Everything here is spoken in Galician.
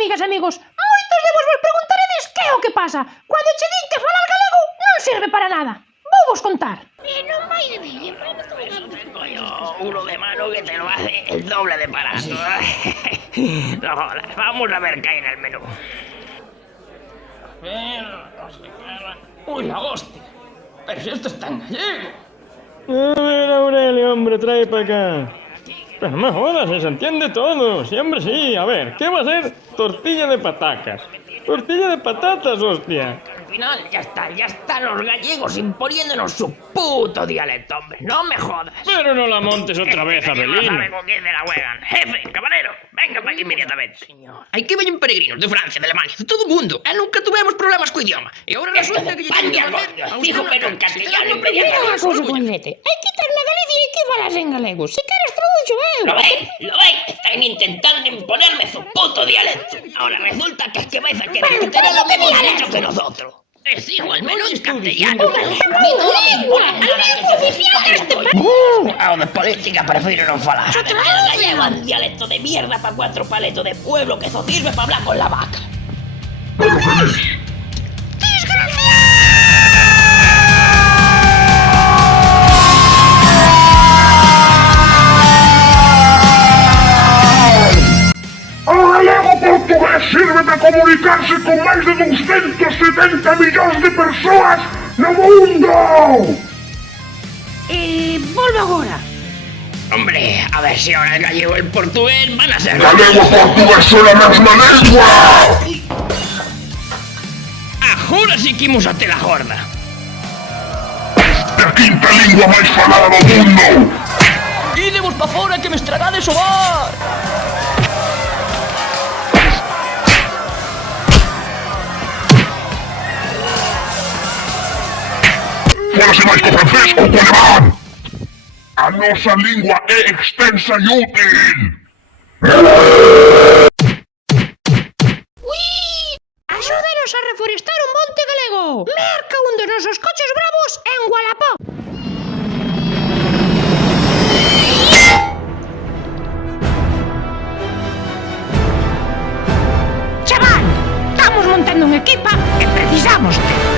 amigas e amigos, moitos de vos preguntaredes que é o que pasa cando che din que falar galego non serve para nada. Vou vos contar. Non vai de mí, uno de mano que te lo hace el doble de barato. No jodas, vamos a ver qué hay en el menú. Uy, la hostia. Pero si esto está en gallego. A ver, Aurelio, hombre, trae para acá. Pero no me jodas, se entiende todo. Siempre sí. A ver, ¿qué va a ser? Tortilla de patacas. Tortilla de patatas, hostia. Al final, ya están los gallegos imponiéndonos su puto dialecto, hombre. No me jodas. Pero no la montes otra vez, No Abelín. sabe con quién se la juegan. Jefe, caballero, venga para aquí inmediatamente. Hai que veñen peregrinos de Francia, de Alemania, de todo o mundo. E nunca tuvemos problemas co idioma. E agora resulta que lle teñen que facer... Dijo que non castellano inmediatamente. Unha cousa, Juanete, hai que estar na Galicia e hai que falas en galego. Se queres traducho eu. Lo veis, están intentando imponerme su puto dialecto. Ahora resulta que es que vais a querer que tener los mismos derechos que nosotros. Exijo al menos en castellano. A mí no me importa nada que se diga de política prefiero non falar. El gallego es un dialecto de mierda para 4 paletos de pueblo que eso sirve para hablar con la vaca. O galego portugués sirve para comunicarse con máis de 270 millóns de persoas no mundo! Volve agora. Hombre, a ver si ahora el gallego y el portugués van a ser... Galego e portugués son a mesma lengua! Agora sí que imos a tela gorda. A quinta lingua máis falada do mundo! Idemos pa fora que me estragades o bar! Fórase máis co francés ou co alemán! A nosa lingua é extensa e útil! Axúdenos a reforestar un monte galego. Merca un dos nosos coches bravos en Wallapop. Chaval, estamos montando un equipa e precisamos de